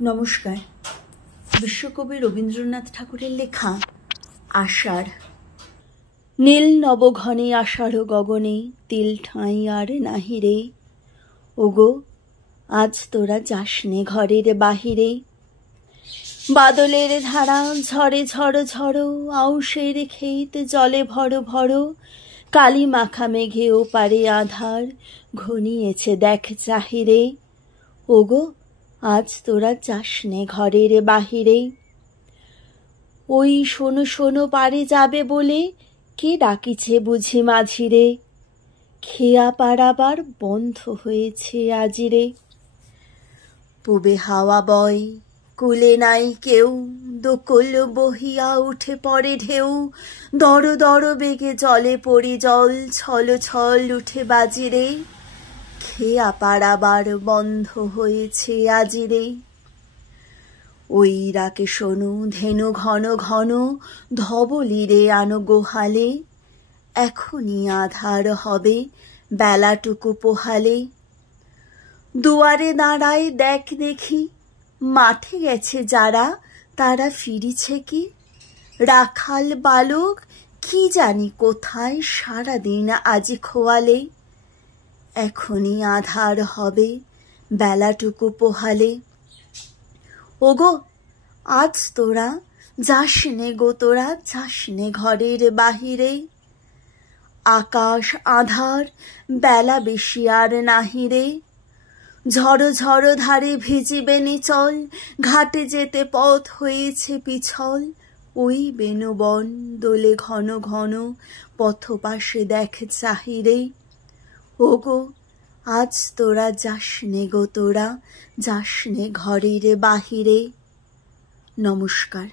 নমস্কার। বিশ্বকবি রবীন্দ্রনাথ ঠাকুরের লেখা আষাঢ়। নীল নবঘনে আষাঢ় গগনে তিল ঠাঁই আর নাহি রে। ওগো আজ তোরা যাসনে ঘরের বাহিরে। বাদলের ধারা ঝরে ঝড়ো ঝড়ো, আউশের ক্ষেত জলে ভরো ভরো। কালি মাখা মেঘে ওপারে আধার ঘনিয়েছে দেখ চাহিরে। ওগো আজ তোরা যাসনে ঘরের বাহিরে। ওই শোনো শোনো পারে যাবে বলে কে ডাকিছে বুঝি মাঝিরে। খেয়া পাড়াবার বন্ধ হয়েছে আজিরে। পুবে হাওয়া বয় কুলে নাই কেউ, দোকল বহিয়া উঠে পড়ে ঢেউ। দড় দড় বেগে জলে পড়ি জল, ছল ছল উঠে বাজিরে। খেয়া পাড়াবার বন্ধ হয়েছে আজিরে। ওই রাকে শোনো ধেনু ঘন ঘন, ধবলিরে আনো গোহালে। এখনই আধার হবে বেলাটুকু পোহালে। দুয়ারে দাঁড়ায় দেখ দেখি, মাঠে গেছে যারা তারা ফিরিছে কি। রাখাল বালক কি জানি কোথায় সারাদিন আজি খোয়ালে। এখনই আধার হবে বেলাটুকু পোহালে। ওগো আজ তোরা যাসনে গো, তোরা যাসনে ঘরের বাহিরে। আকাশ আধার বেলা বেশি আর নাহিরে। ঝড়ো ঝড়ো ধারে ভিজিবে নিচল, ঘাটে যেতে পথ হয়েছে পিছল। ওই বেনুবন দোলে ঘন ঘন, পথপাশে দেখ চাহিরে। ওগো আজ তোরা যাসনে গো, তোরা যাসনে ঘরের বাহিরে। নমস্কার।